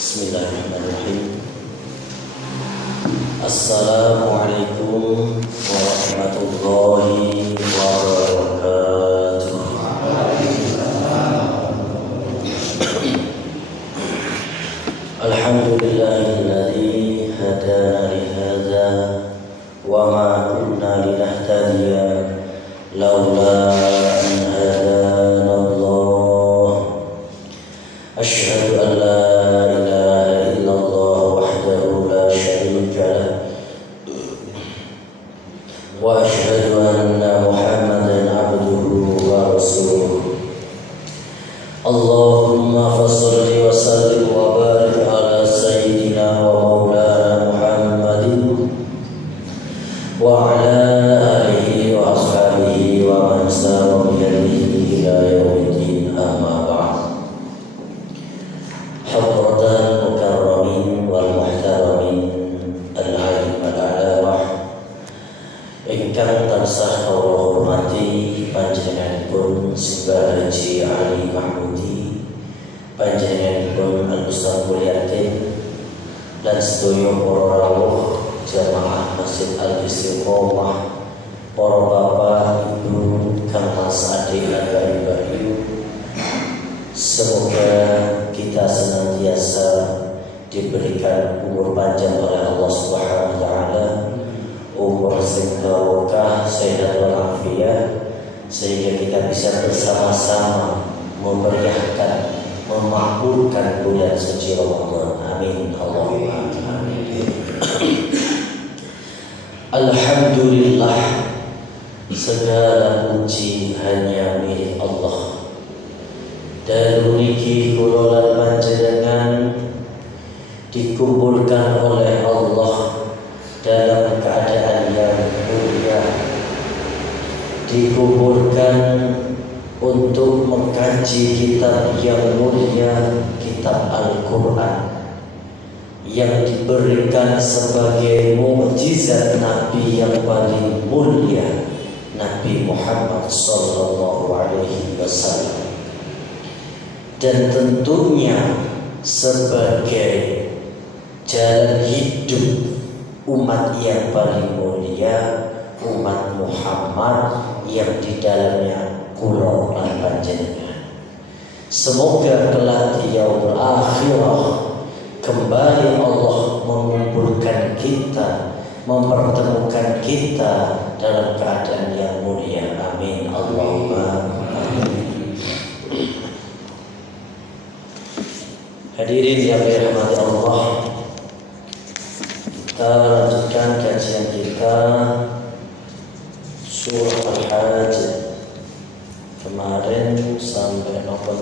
Bismillahirrahmanirrahim. Assalamualaikum warahmatullahi wabarakatuh. Alhamdulillahilladzi hadana li hadza wa ma kunna linahtadiya laula an hadana Allah. Asyhadu an la wa asyhadu anna Muhammadan abduhu wa rasuluh. Allahumma fasholli wa sallim wa barik ala sayyidina wa maulana Muhammadin wa ala alihi wa ashabihi wa man sara bi hadihi ila yaumiddin, amma ba'd. Hadratan mukarramin wal muhtaramin al-alim al-alawah ingkang tansah kawula hormati panjenenganipun Simbah Haji Ali Mahmudi, panjenenganipun Al-Ustaz Mulyatin, lan sedaya para rawuh jamaah Masjid Al-Istiqomah, para bapak, ibu, kang mas, adik, lan bayu-bayu. Semoga kita senantiasa diberikan umur panjang oleh Allah Subhanahu wa taala, umur sing barokah, sehat walafiat, sehingga kita bisa bersama-sama memeriahkan, memakmurkan bulan suci Ramadan. Amin Allahumma amin. Alhamdulillah, segala puji hanya milik Allah. Dalu niki kula lan panjenengan dikumpulkan oleh Allah dalam keadaan yang mulia, dikumpulkan untuk mengkaji kitab yang mulia, kitab Al-Quran, yang diberikan sebagai mukjizat Nabi yang paling mulia, Nabi Muhammad sallallahu alaihi wasallam, dan tentunya sebagai jalan hidup umat yang paling mulia, umat Muhammad yang di dalamnya kula lan panjenengan. Semoga kelak di yaumul akhirah kembali Allah mengumpulkan kita, mempertemukan kita dalam keadaan yang mulia. Amin Allahumma amin. Hadirin yang dirahmati Allah, kita lanjutkan kajian kita surah Al-Hajj. Kemarin sampai nomor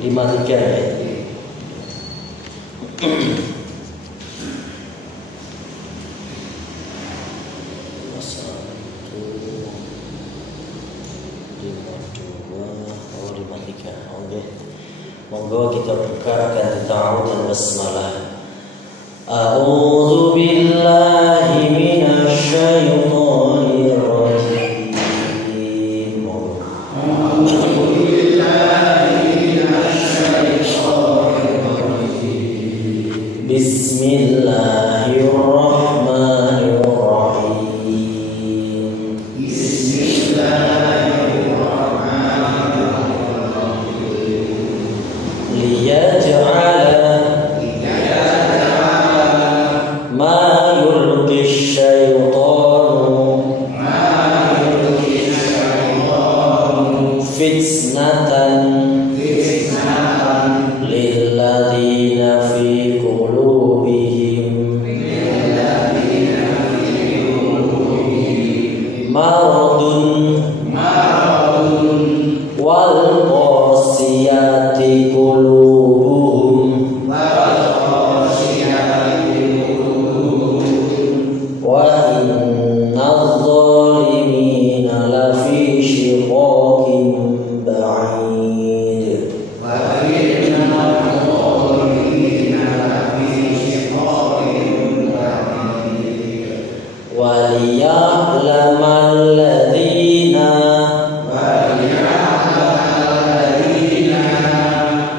53 ya. Monggo kita buka dan ta'awud dan basmalah. A'udzu billahi minasy syaithanir rajim. A'udzu billahi minasy syaithanir rajim. Bismillahirrahmanirrahim.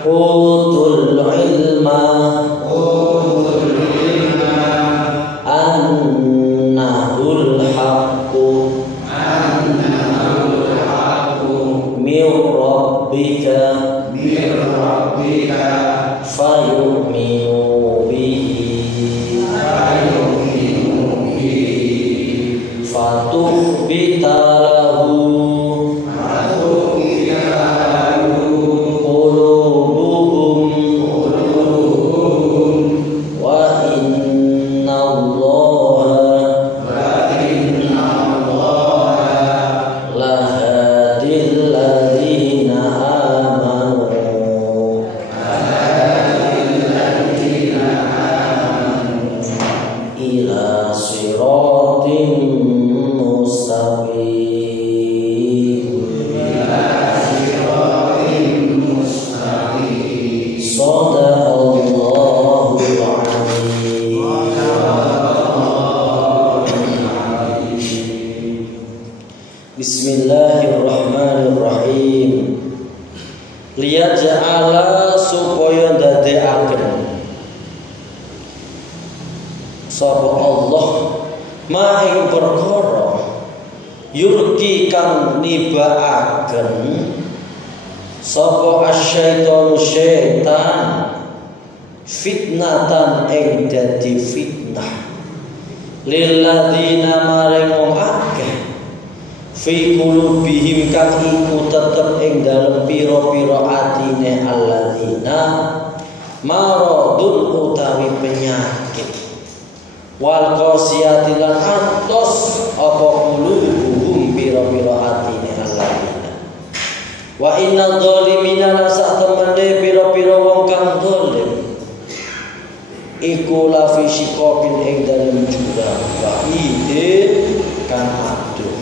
Oh rabbika fayu'minu bihi fatukhbita lahu Bismillahirrahmanirrahim. Lihat ja'ala supaya ndadekaken sapa Allah ma ing perkara yurki kang nibaaken sapa asyaitonu syaitan fitnatan ing dadi fitnah lilladzina maring wong akeh fi qulubihim kang iku tetep ing dalem pira-pira atine alladzina maradun utawi penyakit wal qasiyati lan atos apa qulubuhum pira-pira atine alladzina wa innal zalimina la sa'tamane pira-pira wong kang zalim iku la fi shiqaqin ing dalem jurang ba'idin kang aduh.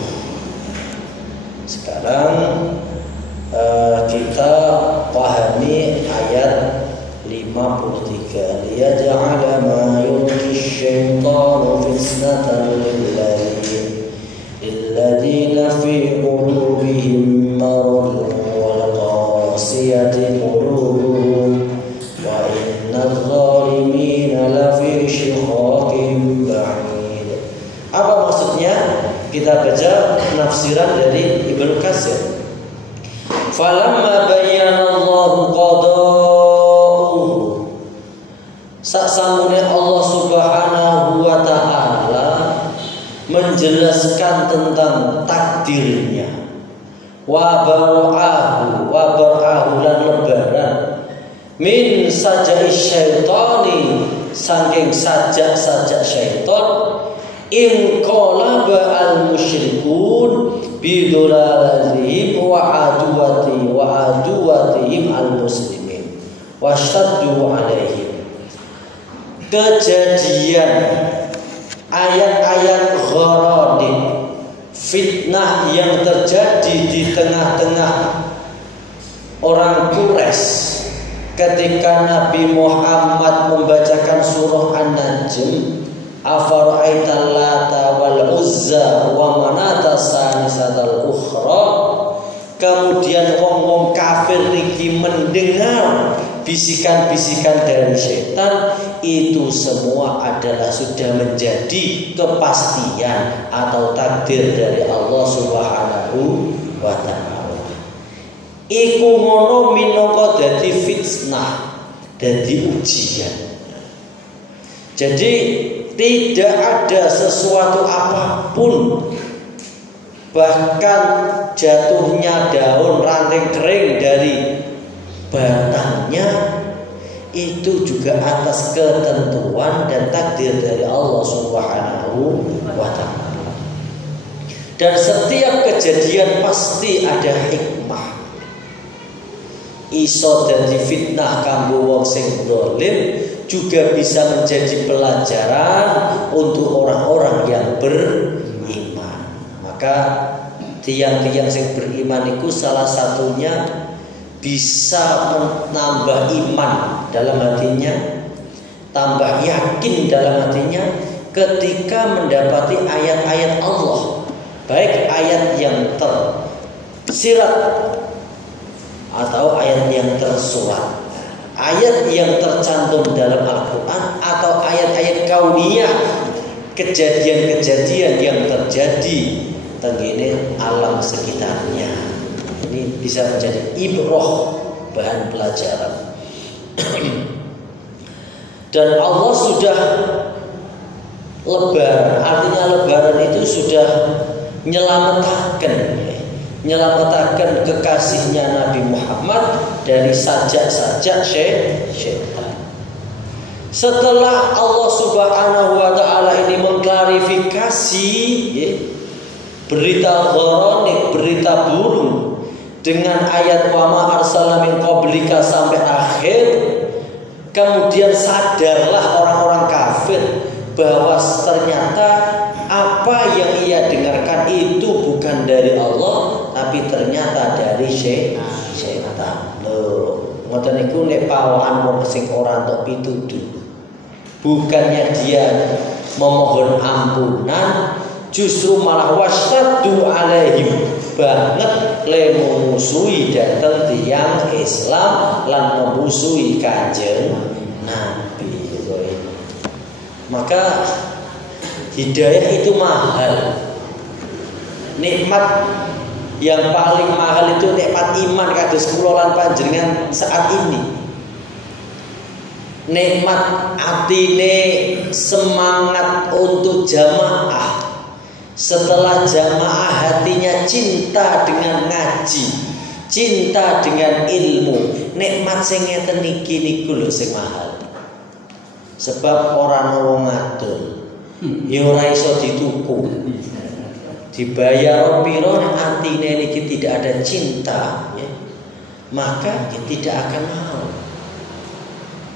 Sekarang kita pahami ayat 53. Liyaj'ala ma yulqi syaitanu fitnatan lilladzina fi qulubihim maradun wal qasiyati qulubuhum wa innadh zalimina lafi shiqaqin ba'id. Apa maksudnya? Kita baca penafsiran dari Ibnu Katsir. Falamma bayyana Allahu qada'uhu, saksamune Allah Subhanahu wa taala menjelaskan tentang takdirnya, wa bara'ahu lan lebaran min sajai syaitani saking sajak syaitan in qalaba al musyrikun bidulalihim wa aduwatihim al muslimin washtaddu alaihim. Kejadian ayat-ayat gharadib fitnah yang terjadi di tengah-tengah orang Quraisy ketika Nabi Muhammad membacakan surah An-Najm, afara'aital lata wal uzza wa manata sanisatal ukhra. Kemudian wong-wong kafir niki mendengar bisikan-bisikan dari setan, itu semua adalah sudah menjadi kepastian atau takdir dari Allah Subhanahu wa ta'ala. Iku ngono minangka dadi fitnah, dadi ujian. Jadi tidak ada sesuatu apapun, bahkan jatuhnya daun ranting kering dari batangnya, itu juga atas ketentuan dan takdir dari Allah Subhanahu wa ta'ala. Dan setiap kejadian pasti ada hikmah. Iso dadi fitnah kanggo wong sing zalim, juga bisa menjadi pelajaran untuk orang-orang yang beriman. Maka tiang-tiang yang beriman itu salah satunya bisa menambah iman dalam hatinya, tambah yakin dalam hatinya ketika mendapati ayat-ayat Allah, baik ayat yang tersirat atau ayat yang tersurat, ayat yang tercantum dalam Al-Quran atau ayat-ayat kauniyah, kejadian-kejadian yang terjadi tenggine alam sekitarnya. Ini bisa menjadi ibrah, bahan pelajaran. Dan Allah sudah lebaran, artinya lebaran itu sudah nyelamatkan kekasihnya Nabi Muhammad dari sajak-sajak syaitan. Setelah Allah Subhanahu wa taala ini mengklarifikasi berita gharanik, berita burung dengan ayat wa ma arsalna min qablika sampai akhir, kemudian sadarlah orang-orang kafir bahwa ternyata apa yang ia dengarkan itu bukan dari Allah, tapi ternyata dari syaitan. Loh, ngoten niku nek pawaan wong sing ora entuk pituduh, bukannya dia memohon ampunan, justru malah washtaddu alaihim, banget le memusuhi datang tiang Islam lan memusuhi Kanjeng Nabi. Maka hidayah itu mahal. Nikmat yang paling mahal itu nikmat iman kados kula lan panjenengan saat ini. Nikmat atine semangat untuk jamaah. Setelah jamaah hatinya cinta dengan ngaji, cinta dengan ilmu. Nikmat sing ngeten niki niku lho sing mahal. Sebab ora ana wong ngadol, ya ora iso dituku. Dibayar piro nek atine niki tidak ada cinta, ya, maka ya tidak akan mau.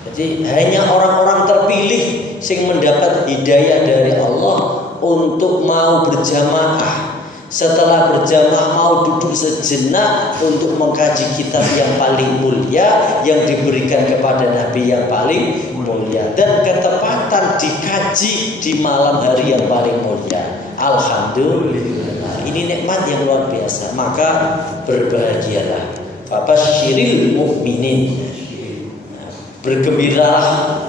Jadi hanya orang-orang terpilih sing mendapat hidayah dari Allah untuk mau berjamaah. Setelah berjamaah mau duduk sejenak untuk mengkaji kitab yang paling mulia yang diberikan kepada Nabi yang paling mulia, dan ketepatan dikaji di malam hari yang paling mulia. Alhamdulillah, ini nikmat yang luar biasa. Maka berbahagialah, fabasyiril mu'minin, bergembiralah.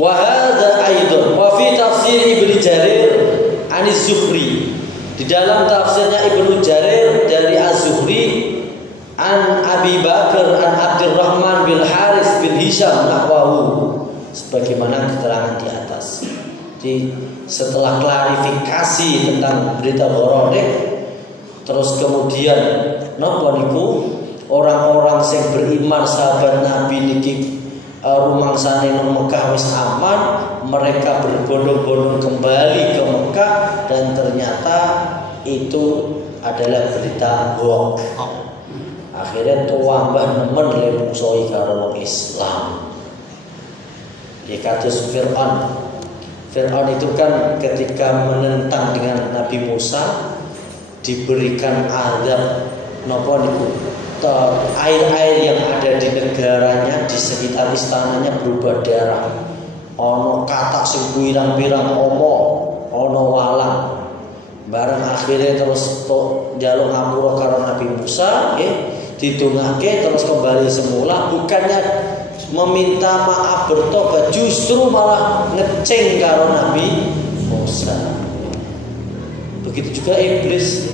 Wa hadza aidan wa fi tafsir Ibnu Jarir Az-Zuhri, di dalam tafsirnya Ibnu Jarir dari Az-Zuhri an Abi Bakar an Abdurrahman bin Haris bin Hisham nahwahu, sebagaimana keterangan di atas. Jadi setelah klarifikasi tentang berita gharanik, terus kemudian napa niku orang-orang sing beriman sahabat Nabi niki rumangsane nang Mekah wis aman, mereka berbondong-bondong kembali ke Mekah, dan ternyata itu adalah berita hoax. Akhirnya tuwambah nemen le musuhi karo wong Islam. Ya kados Fir'aun. Fir'aun itu kan ketika menentang dengan Nabi Musa diberikan azab napa niku, air-air yang ada di negaranya, di sekitar istananya berubah darah. Ono katak sing pirang-pirang ono walang. Bareng akhirnya terus njaluk ngapura karo Nabi Musa, didongake terus kembali semula, bukannya meminta maaf bertobat, justru malah ngeceng karo Nabi Musa. Begitu juga iblis.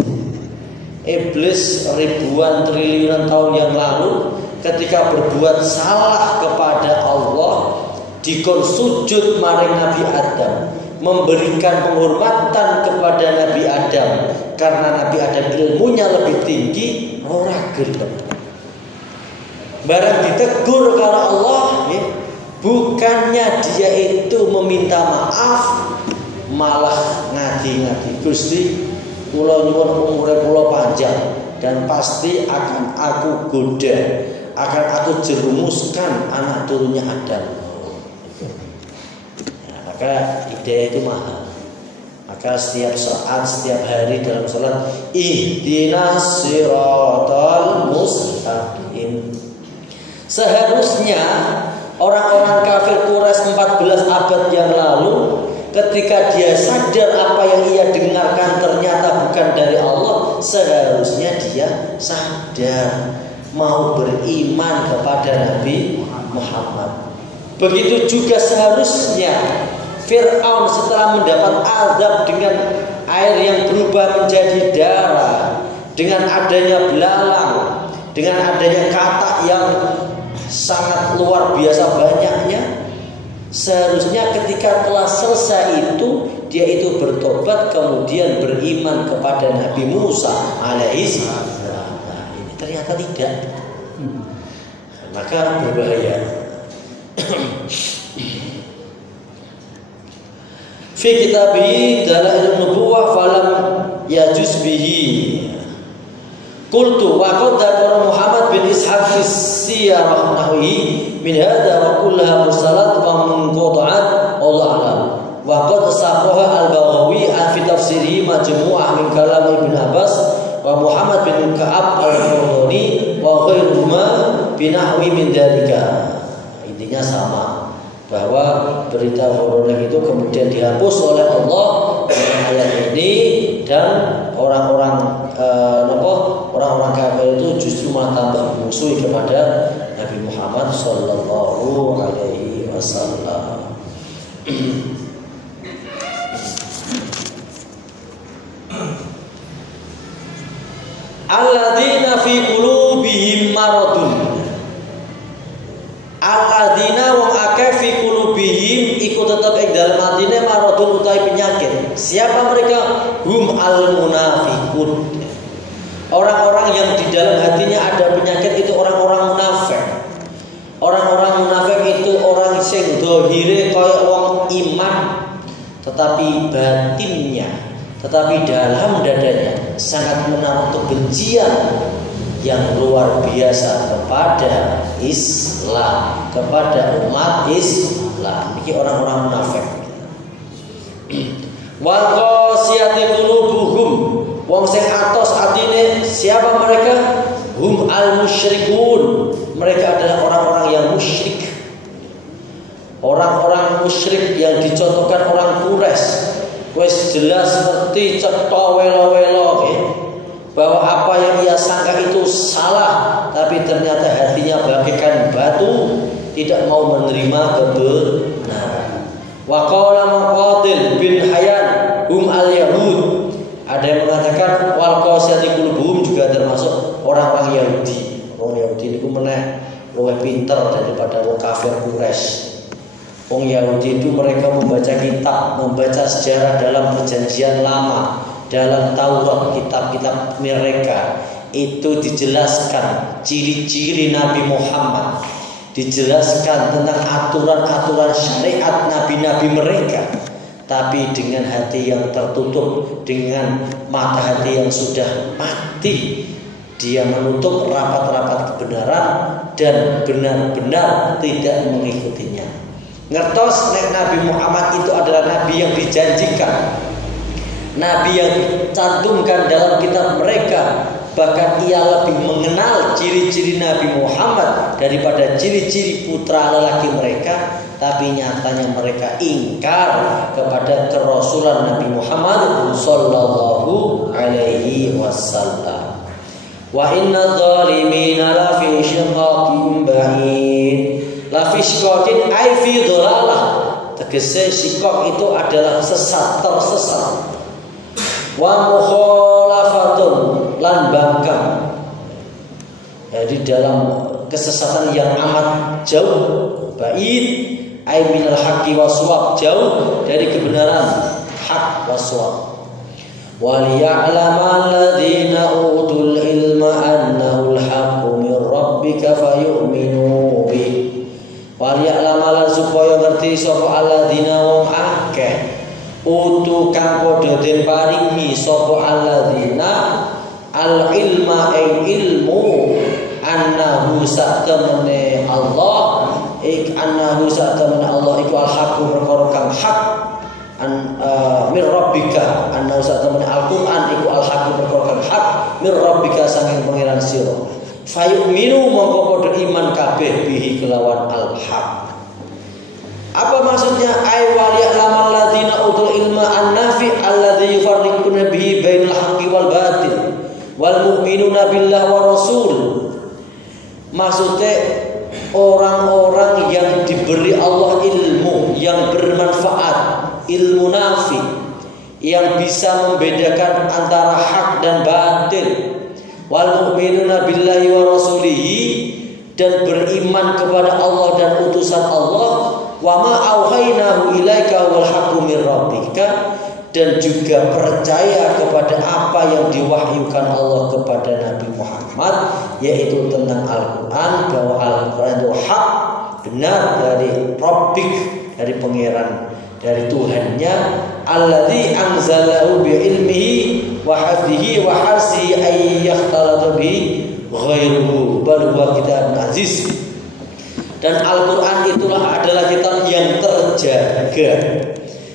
Iblis ribuan triliunan tahun yang lalu ketika berbuat salah kepada Allah, dikon sujud maring Nabi Adam, memberikan penghormatan kepada Nabi Adam karena Nabi Adam ilmunya lebih tinggi, ora gelem. Barang ditegur karo Allah, bukannya dia itu meminta maaf, malah ngadi-ngadi, Gusti kula nyuwun umure kula panjang dan pasti akan aku goda, akan aku jerumuskan anak turunnya Adam. Nah, maka ide itu mahal. Maka setiap saat, setiap hari dalam salat, ihdinas siratal mustaqim. Seharusnya orang-orang kafir Quraisy 14 abad yang lalu, ketika dia sadar apa yang ia dengarkan ternyata bukan dari Allah, seharusnya dia sadar mau beriman kepada Nabi Muhammad. Begitu juga seharusnya Fir'aun setelah mendapat azab dengan air yang berubah menjadi darah, dengan adanya belalang, dengan adanya katak yang sangat luar biasa banyaknya, seharusnya ketika telah selesai itu dia itu bertobat kemudian beriman kepada Nabi Musa alaihissalam. Nah, ini ternyata tidak, maka berbahaya. Fi kitabihi dalail nubuwah falam yajuz bihi. Qultu wa qaddara Muhammad bin Ishaq fi siyarah nahwi min hadha wa kullaha mursalat wa munqati'at Allah alam. Wa qad saqaha al-Baghawi fi tafsirihi majmu'ah min kalam Ibn Abbas wa Muhammad bin Ka'ab al-Qurdani wa ghairuhuma binahwi min dzalika. Intinya sama, bahwa berita Qur'an itu kemudian dihapus oleh Allah dengan ayat ini, dan orang-orang kafir itu justru malah tambah musuh kepada Nabi Muhammad sallallahu alaihi wasallam. Alladzina fi qulubihim maradun. Alladzina wong akeh fi qulubihim iku tetep ing dalem atine maradun utawi penyakit. Siapa mereka? Hum al munafiqun. Orang-orang yang di dalam hatinya ada penyakit itu orang-orang munafik. Orang-orang munafik itu orang sing dohire kaya wong iman, tetapi batinnya, tetapi dalam dadanya sangat menaruh kebencian yang luar biasa kepada Islam, kepada umat Islam. Ini orang-orang munafik. Wal qasiyati qulubuhum, wong sing atos atine siapa mereka? Hum al musyrikun, mereka adalah orang-orang yang musyrik. Orang-orang musyrik yang dicontohkan orang Quraisy wis jelas seperti cetha welo-welo bahwa apa yang ia sangka itu salah, tapi ternyata hatinya bagaikan batu, tidak mau menerima kebenaran. Wa qala Muqatil bin Hayyan hum al-yahud. Ada yang mengatakan wal qasiyati qulubuhum juga termasuk orang-orang Yahudi. Orang Yahudi itu meneh luwih pinter daripada orang kafir Quraisy. Orang Yahudi itu mereka membaca kitab, membaca sejarah dalam perjanjian lama, dalam Taurat, kitab-kitab mereka itu dijelaskan ciri-ciri Nabi Muhammad, dijelaskan tentang aturan-aturan syariat nabi-nabi mereka, tapi dengan hati yang tertutup, dengan mata hati yang sudah mati, dia menutup rapat-rapat kebenaran dan benar-benar tidak mengikutinya. Ngertos nek Nabi Muhammad itu adalah nabi yang dijanjikan, nabi yang dicantumkan dalam kitab mereka. Bahkan ia lebih mengenal ciri-ciri Nabi Muhammad daripada ciri-ciri putra lelaki mereka, tapi nyatanya mereka ingkar kepada kerasulan Nabi Muhammad sallallahu alaihi wasallam. Wa inna dhalimina la fi shiqaqin ba'id. La fi shiqaqin ay fi dhalalah. Tegese shiqaq itu adalah sesat, tersesat. Wa mukhalafatun lan bangkang. Jadi dalam kesesatan yang amat jauh, ba'id ay minal haqqi waswab, jauh dari kebenaran, hak waswab. Waliya'lamal ladzina utul ilma annahul haqqu mir rabbika fayu'minu bih. Waliya'lamal supaya ngerti sapa alladzina wong akeh utu kang padha den paringi sapa alladzina al ilma ilmu annahu satamane Allah annahu satamane Allah iku al haqqu perkara kang hak mir rabbika annahu satamane al Qur'an iku al haqqu perkara kang hak mir rabbika saking pangeran sira fayu'minu mongko padha iman kabeh bihi kelawan al haq. Apa maksudnya ay waliya'lamal ladzina utul ilma an-nafi alladzi yufarriquna bihi bainal haqqi wal batil wal mu'minuna billah wa rasul. Maksudnya orang-orang yang diberi Allah ilmu yang bermanfaat, ilmu nafi, yang bisa membedakan antara hak dan batil. Wal mu'minuna billahi wa rasulihi, dan beriman kepada Allah dan utusan Allah. Wa ma auhaynahu ilaika wal haqqu mir rabbika, dan juga percaya kepada apa yang diwahyukan Allah kepada Nabi Muhammad, yaitu tentang Al-Quran, bahwa Al-Quran itu hak, benar dari Rabbik, dari pangeran, dari Tuhannya, alladzi anzalahu bi ilmihi wa hafdihi wa hasihi ay yakhtalata bi ghairuhu bal huwa kitabun aziz. Dan Al-Quran itulah adalah kitab yang terjaga,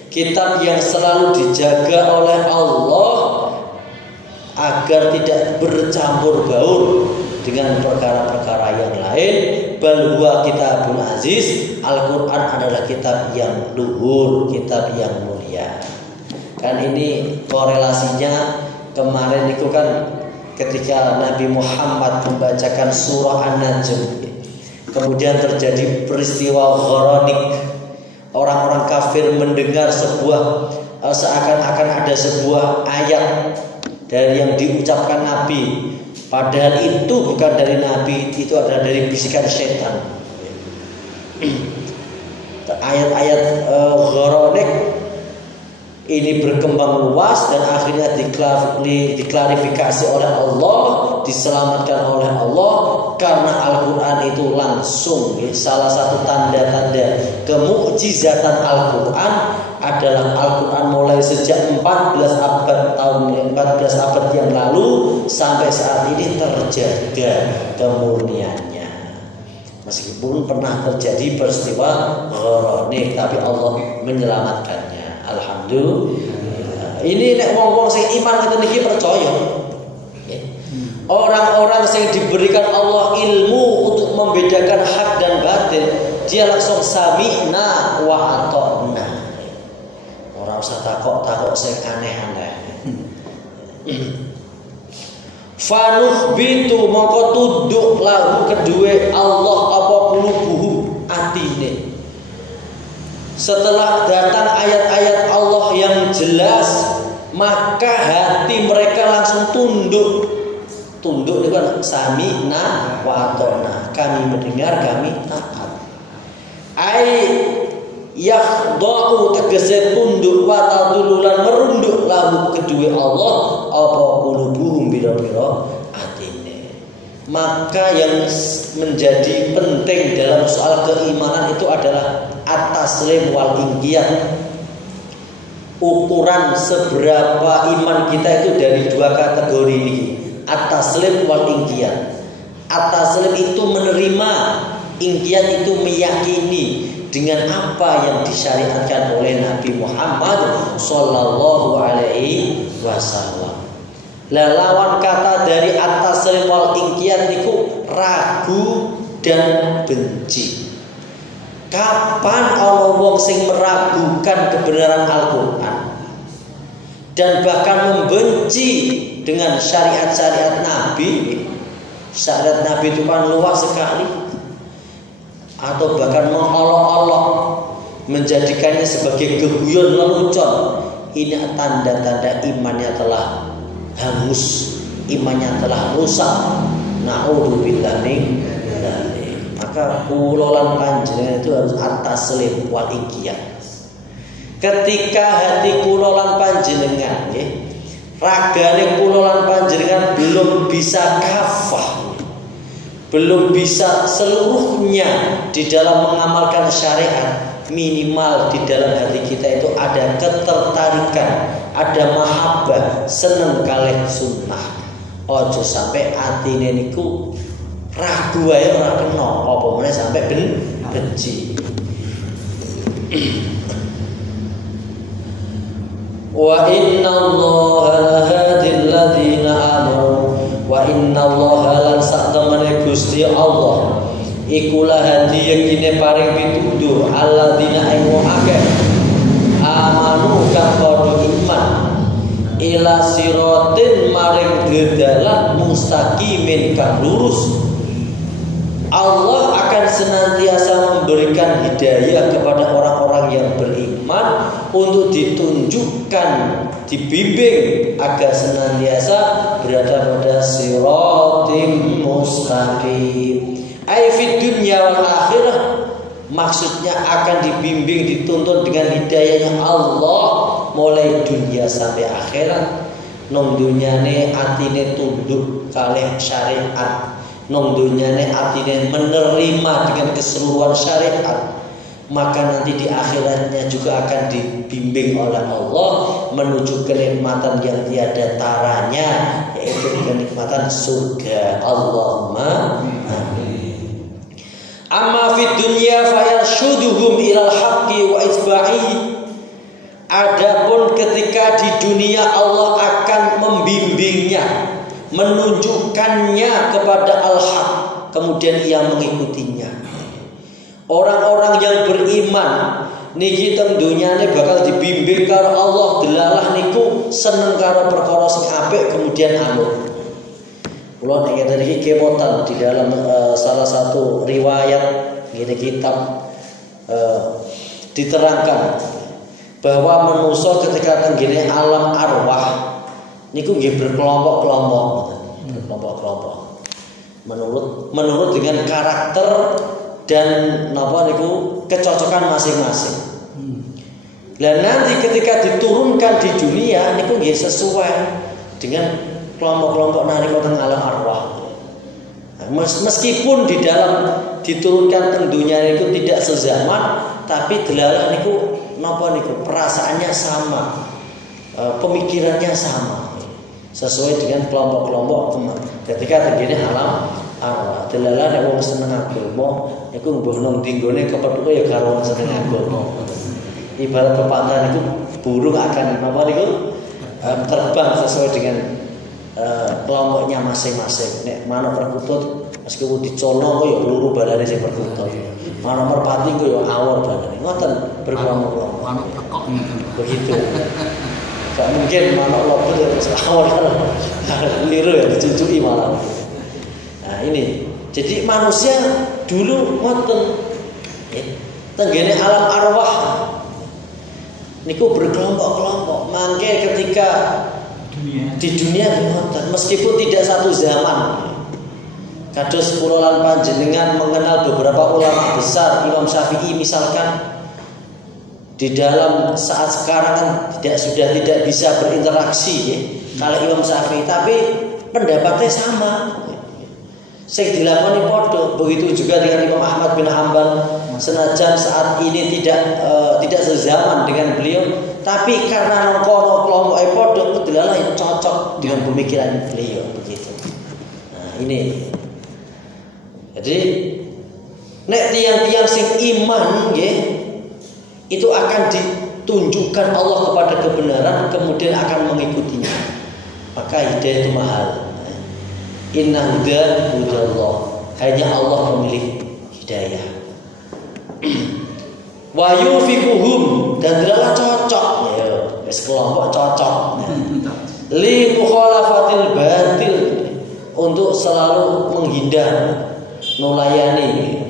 kitab yang selalu dijaga oleh Allah agar tidak bercampur baur dengan perkara-perkara yang lain. Bal huwa kitabun aziz, Al-Quran adalah kitab yang luhur, kitab yang mulia. Kan ini korelasinya kemarin itu kan ketika Nabi Muhammad membacakan surah An-Najm, kemudian terjadi peristiwa Gharanik. Orang-orang kafir mendengar sebuah seakan-akan ada sebuah ayat dari yang diucapkan Nabi, padahal itu bukan dari Nabi, itu adalah dari bisikan setan. Ayat-ayat Gharanik ini berkembang luas dan akhirnya diklarifikasi oleh Allah, diselamatkan oleh Allah, karena Al-Quran itu langsung salah satu tanda-tanda kemukjizatan Al-Quran adalah Al-Quran mulai sejak 14 abad yang lalu sampai saat ini terjaga kemurniannya. Meskipun pernah terjadi peristiwa Gharanik, tapi Allah menyelamatkannya. Alhamdulillah. Ini nek wong-wong sing iman ngoten iki percaya. Orang-orang yang diberikan Allah ilmu untuk membedakan hak dan batil, dia langsung sami'na wa ata'na. Ora usah takok-takok sing aneh-aneh. Fanuhbitu mongko tunduk lahu kedue Allah apa qulubuhum atine. Setelah datang ayat-ayat Allah yang jelas, maka hati mereka langsung tunduk. Tunduk itu kan sami'na wa ata'na, kami mendengar, kami taat. Ai yakhda'u tegese tunduk wa tadululan merunduk lahu kedua Allah apa qulubuhum bira-bira atine. Maka yang menjadi penting dalam soal keimanan itu adalah at-taslim wal inqiyad. Ukuran seberapa iman kita itu dari dua kategori ini, at-taslim wal inqiyad. At-taslim itu menerima, inqiyad itu meyakini dengan apa yang disyariatkan oleh Nabi Muhammad sallallahu alaihi wasallam. Lawan kata dari at-taslim wal inqiyad itu ragu dan benci. Kapan ana wong sing meragukan kebenaran Al-Quran dan bahkan membenci dengan syariat-syariat Nabi? Syariat Nabi itu kan luas sekali, atau bahkan mengolok-olok, menjadikannya sebagai geguyon lelucon. Ini tanda-tanda imannya telah hangus, imannya telah rusak. Na'udzubillah min dzalik. Maka kulolan panjenengan itu harus at-taslim wal inqiyad. Ketika hati kulolan panjenengan, ragane kulolan panjenengan belum bisa kafah, belum bisa seluruhnya di dalam mengamalkan syariat, minimal di dalam hati kita itu ada ketertarikan, ada mahabbah, seneng kalih sunnah. Ojo sampai atine niku ragu ae ora kena, apa meneh sampai benci. Wa innallaha lahadil ladzina amanu wa innallaha lan saktemene Gusti Allah iku lahadi yakine paring pitutur alladzina akeh amanu kang padha iman ila siratin maring dalan mustaqimin kang lurus. Allah akan senantiasa memberikan hidayah kepada orang-orang yang beriman untuk ditunjukkan, dibimbing agar senantiasa berada pada siratim mustaqim. Ai fid dunya wal akhirah, maksudnya akan dibimbing, dituntun dengan hidayahnya Allah mulai dunia sampai akhirat. Nong dunyane atine tunduk kalih syariat, nong dunyane atine menerima dengan keseluruhan syariat, maka nanti di akhiratnya juga akan dibimbing oleh Allah menuju kenikmatan yang tiada taranya, yaitu kenikmatan surga. Allahumma amin. Amma fid dunya fayarshuduhum ilal haqqi wa itba'i. Adapun ketika di dunia Allah akan membimbingnya, menunjukkannya kepada al-haq, kemudian ia mengikutinya. Orang-orang yang beriman niki teng dunyane bakal dibimbing karo Allah, delalah niku seneng karo perkara sing apik kemudian anut. Kula nek ngeten iki kemotan di dalam salah satu riwayat ngene kitab diterangkan bahwa manusia ketika tenggene alam arwah niku nggih berkelompok-kelompok. Menurut dengan karakter dan napa niku kecocokan masing-masing. Dan nanti ketika diturunkan di dunia niku nggih sesuai dengan kelompok-kelompok nalika teng alam arwah. Meskipun di dalam diturunkan teng dunia niku tidak sezaman, tapi delalah niku napa niku perasaannya sama, pemikirannya sama, sesuai dengan kelompok-kelompok ketika tenggene alam arwah. Delalah nek wong seneng agama niku mbuh nang dinggone kepethuke ya karo seneng agama. Ibarat pepatah niku burung akan napa niku terbang sesuai dengan kelompoknya masing-masing. Nek manuk perkutut meskipun dicolong kok ya peluru balane sing perkutut. Manuk merpati kok ya awor balane. Ngoten berkelompok-kelompok. Manuk pekok begitu. Gak mungkin manuk lopet ya awor keliru ya dicucuki malah. Nah ini. Jadi manusia dulu ngoten. Tenggene alam arwah niku berkelompok-kelompok. Mangke ketika di dunia ngoten, meskipun tidak satu zaman. Kados kula lan panjenengan mengenal beberapa ulama besar, Imam Syafi'i misalkan, di dalam saat sekarang kan sudah tidak bisa berinteraksi ya, kalau Imam Syafi'i, tapi pendapatnya sama. Sing dilakoni padha, begitu juga dengan Imam Ahmad bin Hanbal, senajan saat ini tidak sezaman dengan beliau, tapi karena kono kelompoke padha delalah cocok dengan pemikiran beliau begitu. Nah, ini. Jadi nek tiang-tiang sing iman nggih itu akan ditunjukkan Allah kepada kebenaran kemudian akan mengikutinya. Maka hidayah itu mahal. Inna hudallah, hanya Allah pemilik hidayah. Wa yufiquhum, dan adalah cocok ya, wis kelompok cocok. Li mukhalafatil batil, untuk selalu menghindar nulayani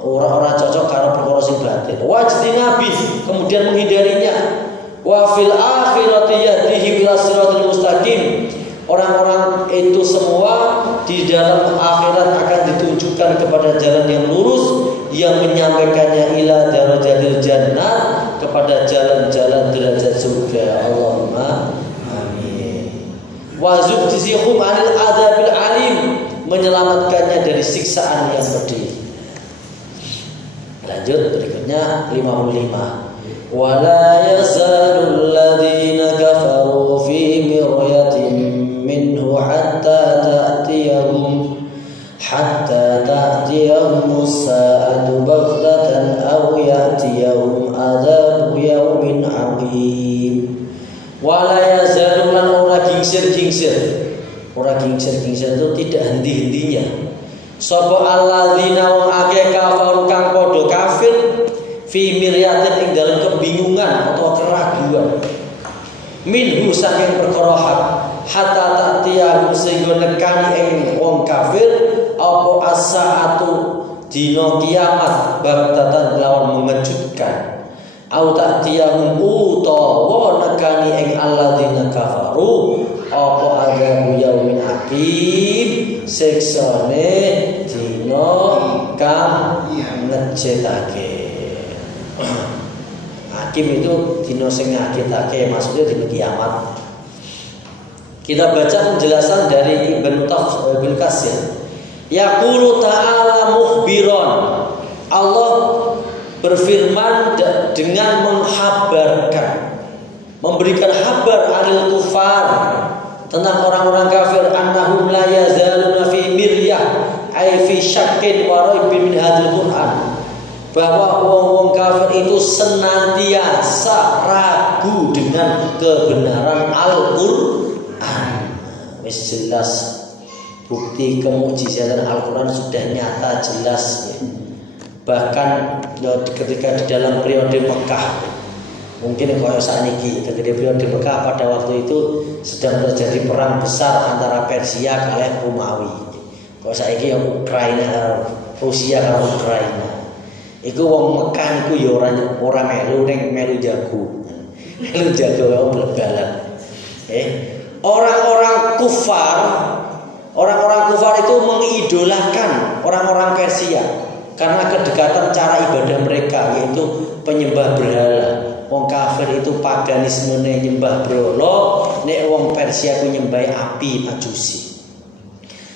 orang-orang cocok karo perkara sing batil. Wajtinabi, kemudian menghindarinya. Wa fil akhirati yahdihi ila siratal mustaqim. Orang-orang itu semua di dalam akhirat akan ditunjukkan kepada jalan yang lurus yang menyampaikannya ila darajatil jannah, kepada jalan-jalan derajat surga. Allahumma amin. Wa zubtizihum 'anil adzabil alim, menyelamatkannya dari siksaan yang pedih. Lanjut berikutnya 55. Wala yazalul ladzina kafaru fi miryatin minhu hatta ta'tiyahum as-sa'atu baghtatan aw ya'tiyahum adzabu yaumin 'aqim. Wala yazalul, lan ora gingsir-gingsir. Ora gingsir-gingsir itu tidak henti-hentinya. Sapa alladzina wong akeh kafaru kang padha kafir fi miryatin, ing dalam kebingungan atau keraguan, minhu saking perkara hak, hatta ta'tiyahu sehingga nekani ing wong kafir apa as-sa'atu dino kiamat baghtatan lawan mengejutkan. Au ta'tiyahum utawa nekani ing alladzina kafaru apa adzab yaumin aqim siksane dina kang ngejetake. Hakim itu dina sing ngagetake, maksudnya dina kiamat. Kita baca penjelasan dari Ibnu Katsir. Yaqulu ta'ala mukhbiron. Allah berfirman dengan menghabarkan, memberikan kabar anil kufar, tentang orang-orang kafir, annahum la yazaluna fi miryah ay fi syakkin wa raibin min hadzal Qur'an, bahwa wong-wong kafir itu senantiasa ragu dengan kebenaran Al-Qur'an. Wis jelas bukti kemukjizatan Al-Qur'an sudah nyata jelas ya. Bahkan ketika di dalam periode Mekah, mungkin kalau saat ini ketika periode Mekah pada waktu itu sedang terjadi perang besar antara Persia kalian Romawi. Kalau saat ini yang Ukraina, Rusia kalau Ukraina, itu wong Mekah itu ya orang melu neng melu jago, melu jago bal-balan. Orang-orang kufar itu mengidolakan orang-orang Persia karena kedekatan cara ibadah mereka, yaitu penyembah berhala. Wong kafir itu paganisme nyembah brolo, nek wong Persia itu nyembah api majusi.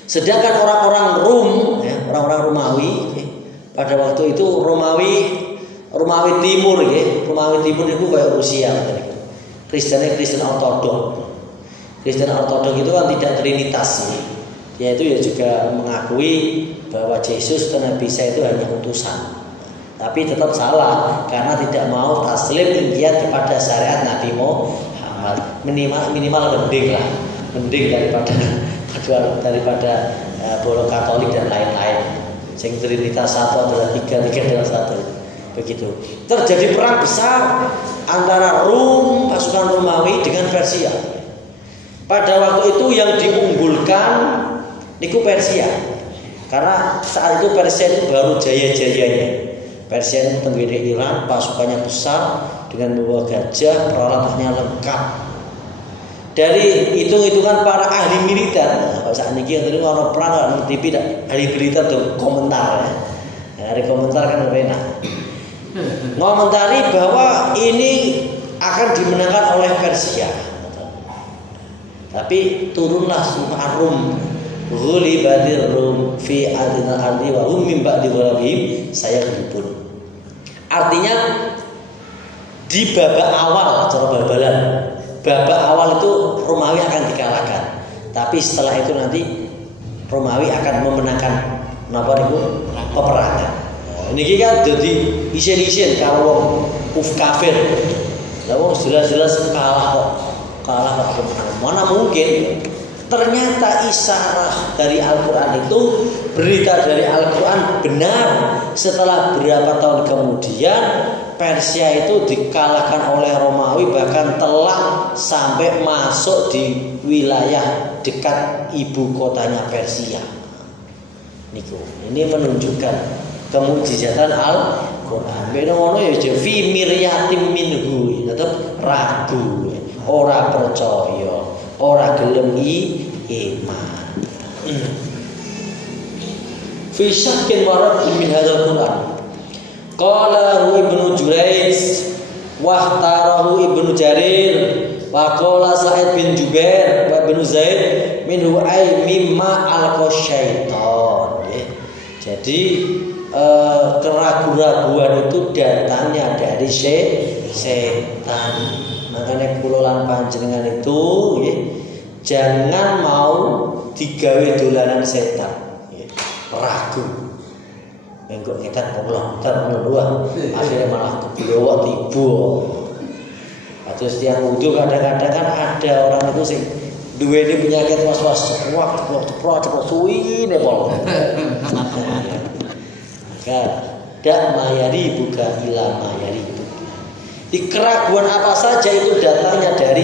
Sedangkan orang-orang Rum, ya, orang-orang Romawi, ya, pada waktu itu Romawi Timur, ya, Romawi Timur itu kayak Rusia, Kristennya Kristen Ortodok. Kristen Ortodok itu kan tidak trinitas, yaitu ya juga mengakui bahwa Yesus dan Nabi Isa itu hanya utusan. Tapi tetap salah karena tidak mau taslim inqiyad kepada syariat Nabi Muhammad. Minimal mending daripada bolo Katolik dan lain-lain. Sing trinitas satu adalah tiga adalah satu. Begitu. Terjadi perang besar antara Rum, pasukan Romawi dengan Persia. Pada waktu itu yang diunggulkan niku Persia. Karena saat itu Persia itu baru jaya-jayanya. Persia itu tenggiri Iran, pasukannya besar dengan membawa gajah, peralatannya lengkap. Dari hitung-hitungan para ahli militer, kalau saat ini kita orang perang TV, ahli militer tuh komentar ya. Dari komentar kan enak. Ngomentari bahwa ini akan dimenangkan oleh Persia. Tapi turunlah surah Rum. Ghulibatir Rum fi adnal ardi wa hum min ba'di ghalabihim sayaghlibun. Artinya di babak awal cara babalan, babak awal itu Romawi akan dikalahkan. Tapi setelah itu nanti Romawi akan memenangkan napa niku peperangan. Nah, niki kan dadi isin-isin karo wong kafir. Lah wong jelas-jelas kalah kok mana mungkin. Ternyata isyarat dari Al-Quran itu, berita dari Al-Quran benar. Setelah berapa tahun kemudian Persia itu dikalahkan oleh Romawi, bahkan telah sampai masuk di wilayah dekat ibu kotanya Persia. Ini menunjukkan kemujizatan Al-Quran. Benono ya fi miryatim minhu, tetap ragu, ora percaya. Ora gelem iman. Fi syakkin warad min hadzal Qur'an. Qala Ibnu Jurayj wa tarahu Ibnu Jarir wa qala Sa'id bin Jubair wa Ibnu Zaid minhu ay mimma al-qasyaiton. Jadi keraguan-raguan itu datangnya dari setan. Makanya kulolan panjenengan itu ya, jangan mau digawe dolanan setan ya, ragu mengko ngetan Allah akhirnya malah kebawa tiba. Terus tiang wudu kadang-kadang kan ada orang itu sing duwe penyakit was-was ceprot suwi ne pol. Maka dak mayari buka ila mayari. Di keraguan apa saja itu datangnya dari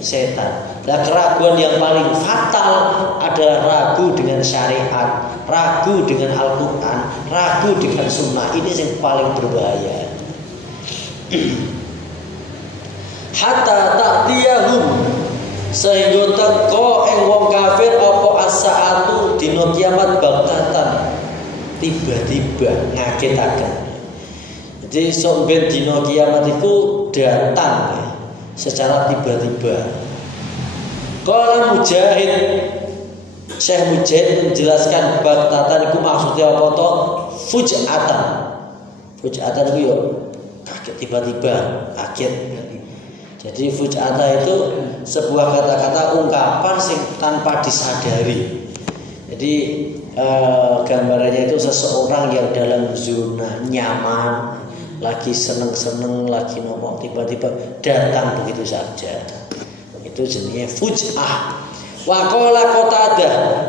setan. Nah, keraguan yang paling fatal adalah ragu dengan syariat, ragu dengan Al-Quran, ragu dengan sunnah. Ini yang paling berbahaya. Hatta ta'tiyahum, sehingga teko ing wong kafir apa as-saatu dina kiamat baghtatan, tiba-tiba ngagetaken. Jadi sok ben dina kiamat itu datang ya, secara tiba-tiba. Qala Mujahid, Syekh Mujahid menjelaskan baghtatan itu maksudnya apa toh? Fuj'atan. Fuj'atan itu ya kaget, tiba-tiba kaget. Jadi fuj'ata itu sebuah kata-kata ungkapan sing tanpa disadari. Jadi gambarannya itu seseorang yang dalam zona nyaman, lagi seneng-seneng, lagi ngomong, tiba-tiba datang begitu saja. Itu jenisnya fuj'ah. Wa qala Qatadah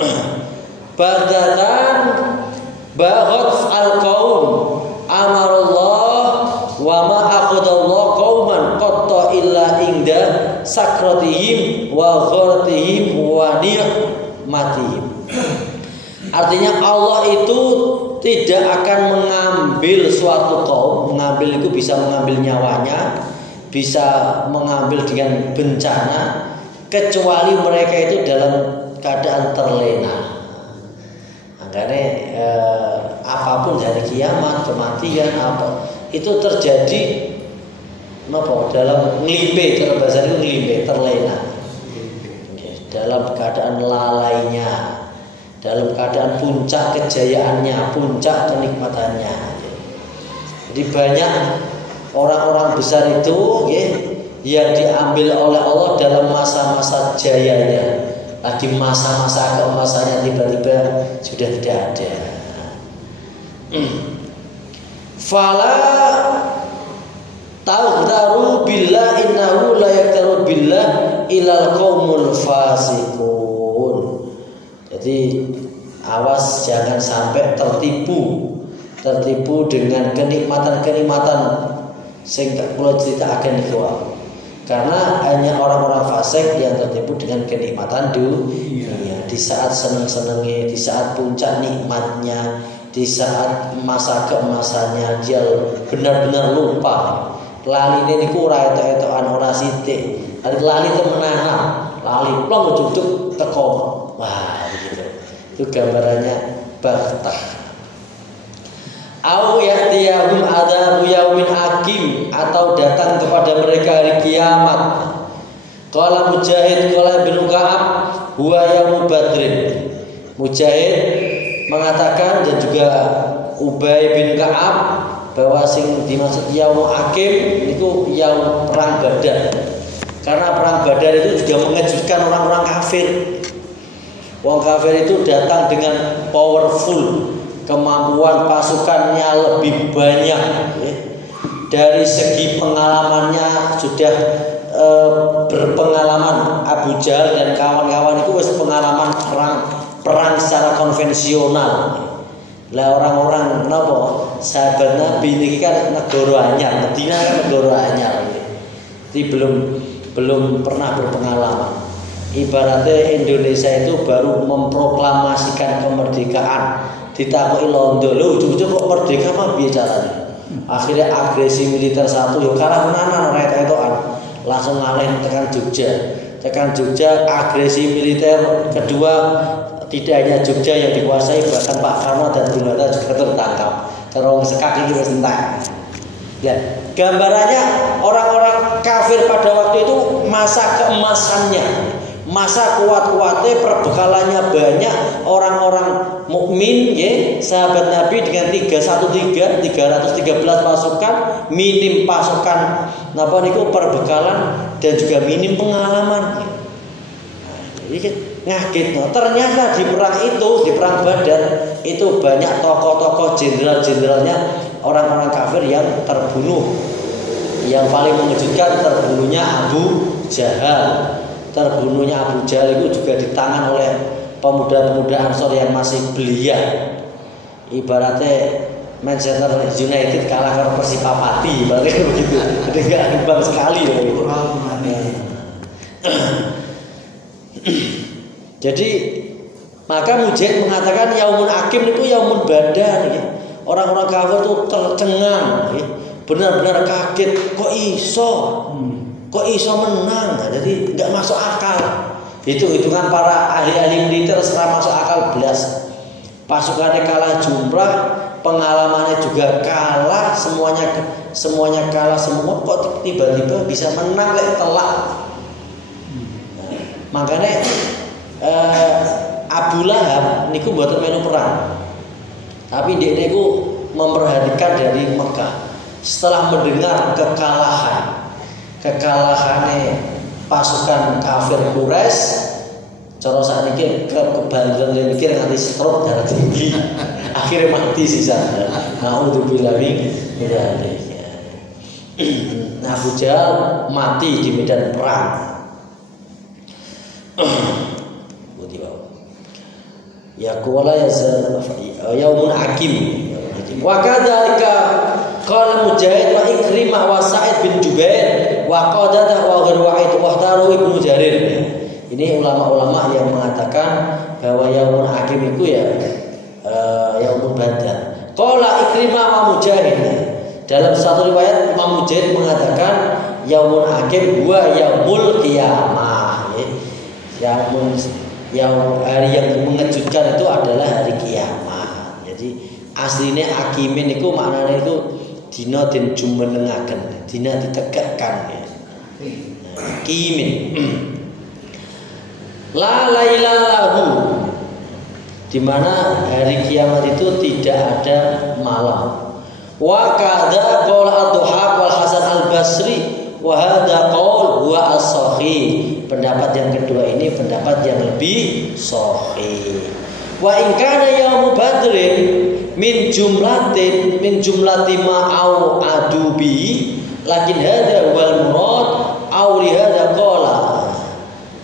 badatan baghat al-qaum amarallah wa ma akhadallah qauman qatta illa inda sakratihim wa gharatihim wa ni'matihim. Artinya Allah itu tidak akan mengambil suatu kaum, mengambil itu bisa mengambil nyawanya, bisa mengambil dengan bencana, kecuali mereka itu dalam keadaan terlena. Makanya apapun dari kiamat, kematian, apa itu terjadi dalam ngelimpe, cara bahasa itu ngelimpe, terlena, dalam keadaan lalainya, dalam keadaan puncak kejayaannya, puncak kenikmatannya. Jadi banyak orang-orang besar itu yang diambil oleh Allah dalam masa-masa jayanya, lagi masa-masa keemasannya tiba-tiba sudah tidak ada. Fala taghtaru billah innahu la yaktaru billah ilal qaumul fasiqun. Jadi awas jangan sampai tertipu dengan kenikmatan-kenikmatan sing kula critakaken niku. Karena hanya orang-orang fasik yang tertipu dengan kenikmatan dunia. Di saat seneng-senengnya, di saat puncak nikmatnya, di saat masa keemasannya dia benar-benar lupa. Lali niku ora etok-etokan ora sithik. Lali temenan, lali plong duduk teko. Wah, begitu. Itu gambarannya baghtah. Au ya'tiyahum adzabu yaumin hakim, atau datang kepada mereka hari kiamat. Qala Mujahid qala Ibnu Ka'ab huwa yaumul badrin. Mujahid mengatakan dan juga Ubay bin Ka'ab bahwa sing dimaksud yaumul hakim itu yaum perang Badar. Karena perang Badar itu juga mengejutkan orang-orang kafir. Wong kafir itu datang dengan powerful, kemampuan pasukannya lebih banyak. Dari segi pengalamannya sudah berpengalaman. Abu Jahal dan kawan-kawan itu pengalaman perang secara konvensional. Lah orang-orang napa sahabat Nabi ini kan negara anyar, Madinah kan negara anyar. Jadi belum pernah berpengalaman. Ibaratnya Indonesia itu baru memproklamasikan kemerdekaan, ditakoki Londo, lho ujug-ujug kok merdeka mah piye carane? Akhirnya agresi militer satu yo kalah menanan rek-retokan, langsung ngalih tekan Jogja agresi militer kedua. Tidak hanya Jogja yang dikuasai, bahkan Pak Karno dan Bung Hatta juga tertangkap. Terong sekaki wis entek. Ya, gambarannya orang-orang kafir pada waktu itu masa keemasannya, masa kuat-kuatnya, perbekalannya banyak, orang-orang mukmin, sahabat Nabi dengan 313 pasukan, minim pasukan, perbekalan dan juga minim pengalaman. Jadi ngaget, ternyata di perang itu, di perang Badar itu banyak tokoh-tokoh jenderal-jenderalnya orang-orang kafir yang terbunuh. Yang paling mengejutkan terbunuhnya Abu Jahal. Terbunuhnya Abu Jahal itu juga di tangan oleh pemuda-pemuda Ansor yang masih belia. Ibaratnya Manchester United kalah ke Persipapati, ibaratnya begitu. Jadi nggak imbang sekali ya. Jadi maka Mujahid mengatakan yaumun akim itu yaumun badan ya. Orang-orang kafir itu tercengang ya. Benar-benar kaget, kok iso menang. Nah, jadi nggak masuk akal. Itu hitungan para ahli-ahli militer setelah masuk akal belas. Pasukannya kalah jumlah, pengalamannya juga kalah, semuanya kalah semua, kok tiba-tiba bisa menang lek telak. Makanya Abu Lahab niku mboten melu perang. Tapi dia niku memperhatikan dari Mekah. Setelah mendengar kekalahannya pasukan kafir Quraisy, cara sakniki kebanjiran mikir nganti stroke darah tinggi. Akhirnya mati sisa. Nauzubillah min dzalik. Nah, Abu Jahal mati di medan perang. Ya qala yaumun hakim. Wa kadzalika qala Mujahid wa Ikrimah wa Sa'id bin Jubair wa Qadadah wa Ghirwa'id wa Taru Ibnu Jarir. Ini ulama-ulama yang mengatakan bahwa yaumun hakim itu ya yaumun badar. Qala Ikrimah wa Mujahid. Dalam satu riwayat Imam Mujahid mengatakan yaumun hakim huwa yaumul qiyamah. Yang hari yang mengejutkan itu adalah hari kiamat. Jadi aslinya akimin itu maknanya itu dina den jumenengaken, dina ditegakkan ya. Akimin. La laila lahu. Di mana hari kiamat itu tidak ada malam. Wa kadza qaul ad-Dhahhak wal Hasan al-Basri wa hadza qaul huwa as-sahih. Pendapat yang kedua ini pendapat yang lebih sahih. Wa in kana yaum badrin min jumlati ma'au adubi lakin hadza wal murad aw li hadza qala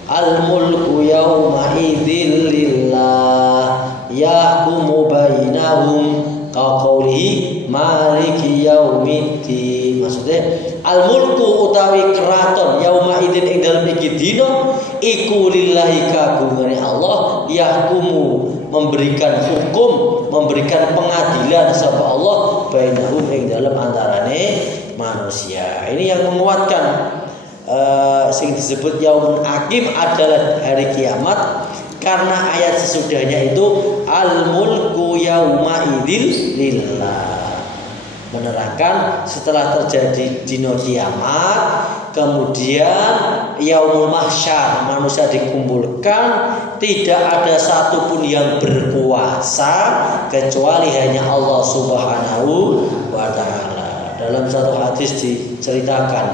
al mulku yawma idzil lillah yahkumu bainahum ka qawlihi maliki yaumiddin. Maksudnya al mulku utawi keraton yauma idzin ing dalem iki dina iku lillahi kagungane Allah yahkumu memberikan hukum, memberikan pengadilan sapa Allah bainahum ing dalem antarane manusia. Ini yang menguatkan sing disebut yaumun hakim adalah hari kiamat karena ayat sesudahnya itu al mulku yauma idzil lillah. Menerangkan setelah terjadi dino kiamat, kemudian yaumul mahsyar, manusia dikumpulkan, tidak ada satupun yang berkuasa kecuali hanya Allah Subhanahu wa taala. Dalam satu hadis diceritakan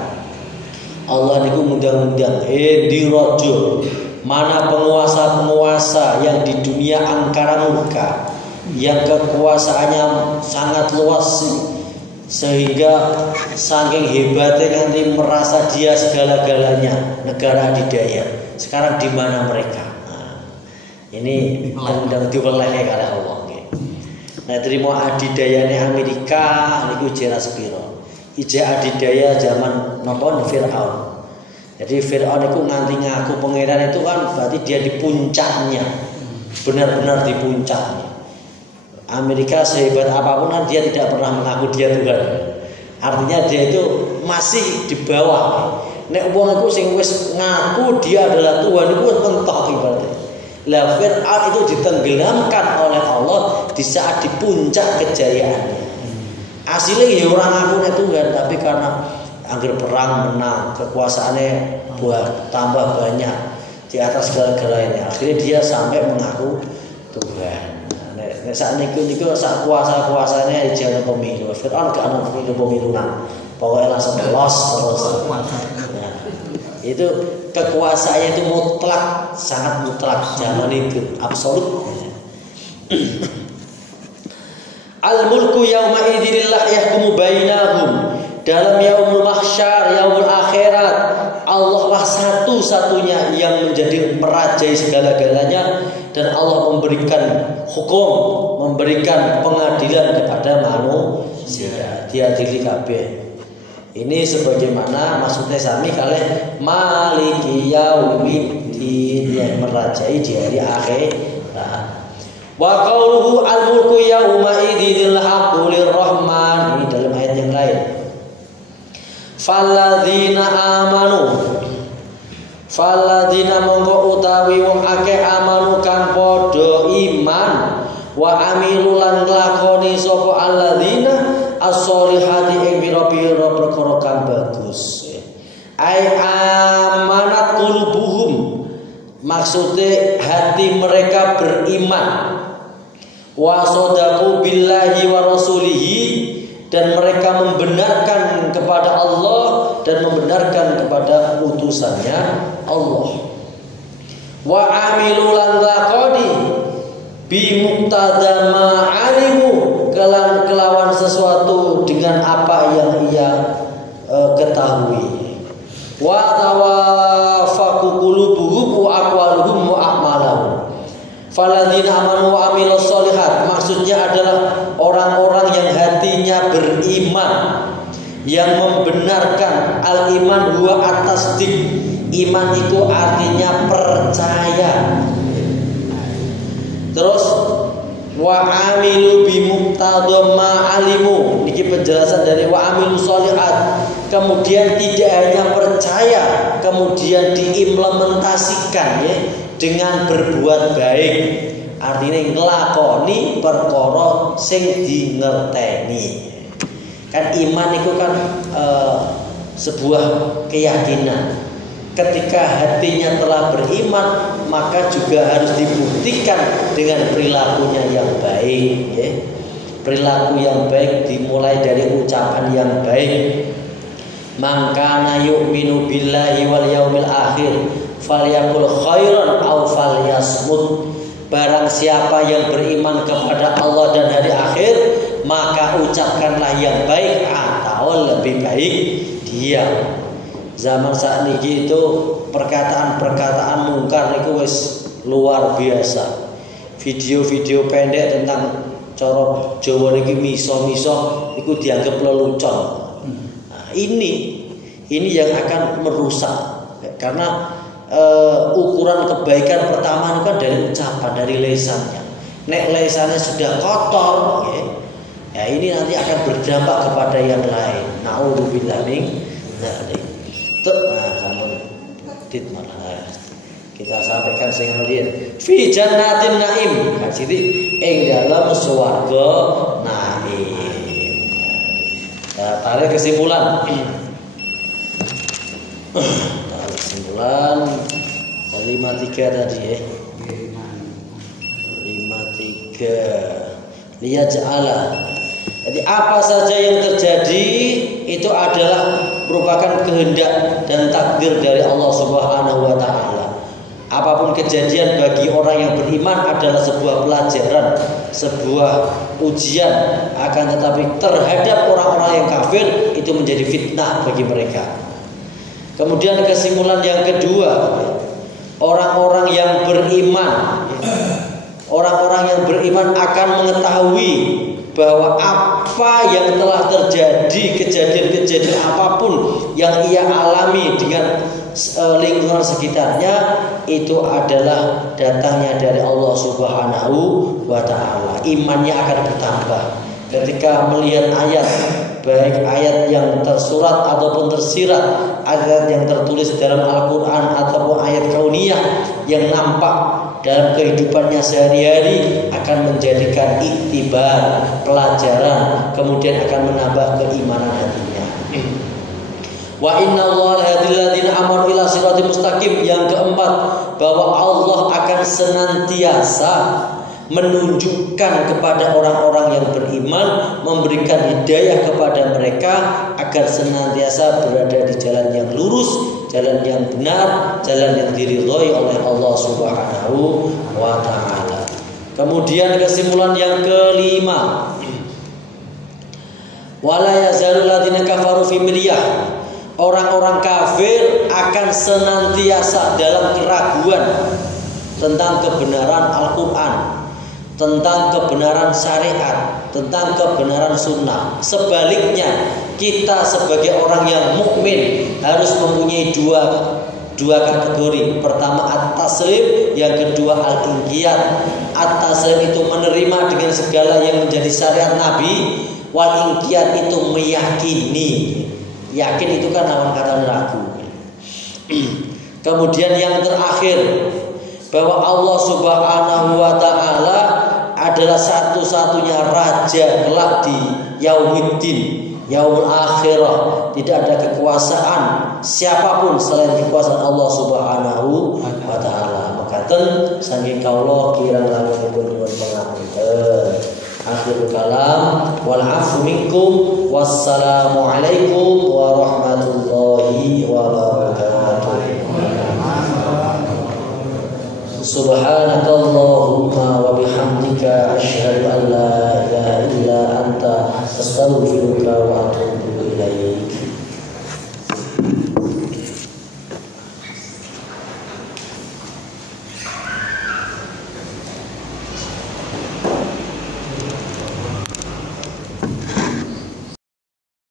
Allah niku ngundang-undang diraja, mana penguasa-penguasa yang di dunia angkara murka, yang kekuasaannya sangat luas sehingga saking hebatnya nanti merasa dia segala-galanya, negara adidaya. Sekarang di mana mereka? Nah, ini undang diwelehe karo Allah. Nah, terima adidayane Amerika niku jelas piro. Ije adidaya zaman napa Firaun. Jadi Firaun itu nganti ngaku pangeran itu kan berarti dia di puncaknya. Benar-benar di puncaknya. Amerika sehebat apapun kan dia tidak pernah mengaku dia Tuhan. Artinya dia itu masih di bawah. Nek wong iku sing wis ngaku dia adalah Tuhan itu mentok ibaratnya. Lah Fir'aun itu ditenggelamkan oleh Allah di saat di puncak kejayaannya. Hasilnya ya orang ngaku nek Tuhan, tapi karena angger perang menang, kekuasaannya buat tambah banyak di atas segala-galanya. Akhirnya dia sampai mengaku Tuhan. Nek sak niku sak kuasa-kuasane jangan pemilu. Fir'aun gak ana pemilu-pemiluan. Pokoknya langsung los terus. Nah, itu kekuasaannya itu mutlak, sangat mutlak zaman itu, absolut. Al-mulku yauma idzinillah yahkumu bainahum. Dalam yaumul mahsyar, yaumul akhirat, Allah lah satu-satunya yang menjadi merajai segala-galanya dan Allah memberikan hukum, memberikan pengadilan kepada manusia. Diadili kabeh. Ini sebagaimana maksudnya sami kalih maliki yaumiddin, yang merajai di hari akhir. Wa qauluhu al-mulku yauma idzinil haqqu lirrahman, ini dalam ayat yang lain. Falladzina mongko utawi wong akeh amanu kang padha iman wa amilu lan nglakoni sapa alladzina as-solihati ing pira-pira perkara kang bagus. Ai amanat qulubuhum, maksudnya hati mereka beriman. Wa sadaqu billahi wa rasulihi, dan mereka membenarkan kepada Allah dan membenarkan kepada utusannya Allah. Wa amilu lan laqadi bi muqtada ma alimu, kelawan sesuatu dengan apa yang ia ketahui. Wa tawafaqu qulubuhum wa aqwaluhum wa a'maluhum. Faladzina amanu wa amilus solihat, maksudnya adalah orang-orang yang hatinya beriman, yang membenarkan al-iman huwa at-tasdiq. Iman itu artinya percaya. Terus wa amilu bi muqtada ma alimu, ini penjelasan dari wa amilu solihat. Kemudian tidak hanya percaya, kemudian diimplementasikan ya, dengan berbuat baik. Artinya nglakoni perkara sing dingerteni. Kan iman itu kan sebuah keyakinan. Ketika hatinya telah beriman, maka juga harus dibuktikan dengan perilakunya yang baik ya. Perilaku yang baik dimulai dari ucapan yang baik. Man kana yu'minu billahi wal yaumil akhir falyaqul khairan aw falyasmut. Barang siapa yang beriman kepada Allah dan hari akhir, maka ucapkanlah yang baik atau lebih baik diam. Zaman saat ini itu perkataan-perkataan mungkar itu wis luar biasa. Video-video pendek tentang cara Jawa niki miso-miso itu dianggap lelucon. Nah, ini yang akan merusak, karena ukuran kebaikan pertama itu kan dari ucapan, dari lesannya. Nek lesannya sudah kotor, ya ini nanti akan berdampak kepada yang lain. Nauzubillah min dzalik. Sampun dit malah kita sampaikan sing ngelihat fi jannatin naim, maksudnya ing dalam swarga naim. Tarik kesimpulan. Tarik kesimpulan 53 tadi ya. 53 lihat ja'ala. Jadi apa saja yang terjadi itu adalah merupakan kehendak dan takdir dari Allah Subhanahu wa taala. Apapun kejadian bagi orang yang beriman adalah sebuah pelajaran, sebuah ujian, akan tetapi terhadap orang-orang yang kafir itu menjadi fitnah bagi mereka. Kemudian kesimpulan yang kedua, orang-orang yang beriman akan mengetahui bahwa apa yang telah terjadi, kejadian-kejadian apapun yang ia alami dengan lingkungan sekitarnya, itu adalah datangnya dari Allah Subhanahu wa taala. Imannya akan bertambah ketika melihat ayat, baik ayat yang tersurat ataupun tersirat, ayat yang tertulis dalam Al-Quran ataupun ayat kauniyah yang nampak dalam kehidupannya sehari-hari, akan menjadikan iktibar, pelajaran, kemudian akan menambah keimanan hatinya. Wa inna Allah hadil ladzina amanu ila siratal mustaqim. Yang keempat, bahwa Allah akan senantiasa menunjukkan kepada orang-orang yang beriman, memberikan hidayah kepada mereka agar senantiasa berada di jalan yang lurus, jalan yang benar, jalan yang diridhoi oleh Allah Subhanahu wa taala. Kemudian kesimpulan yang kelima, wala yazalul ladzina kafaru fi miryah. Orang-orang kafir akan senantiasa dalam keraguan tentang kebenaran Al-Quran, tentang kebenaran syariat, tentang kebenaran sunnah. Sebaliknya, kita sebagai orang yang mukmin harus mempunyai dua kategori. Pertama at-taslim, yang kedua al-inqiyad. At-taslim itu menerima dengan segala yang menjadi syariat Nabi. Wal-inqiyad itu meyakini. Yakin itu kan lawan kata ragu. Kemudian yang terakhir, bahwa Allah Subhanahu wa taala adalah satu-satunya raja kelak di yaumiddin, yaumul akhirah. Tidak ada kekuasaan siapapun selain kekuasaan Allah Subhanahu wa taala. Makaten saking kaula kirang langkung nyuwun pangapunten. Akhirul kalam wal afu minkum. Wassalamu alaikum warahmatullahi wabarakatuh. Subhanakallahumma wa bihamdika asyhadu an la ilaha illa anta astaghfiruka wa atubu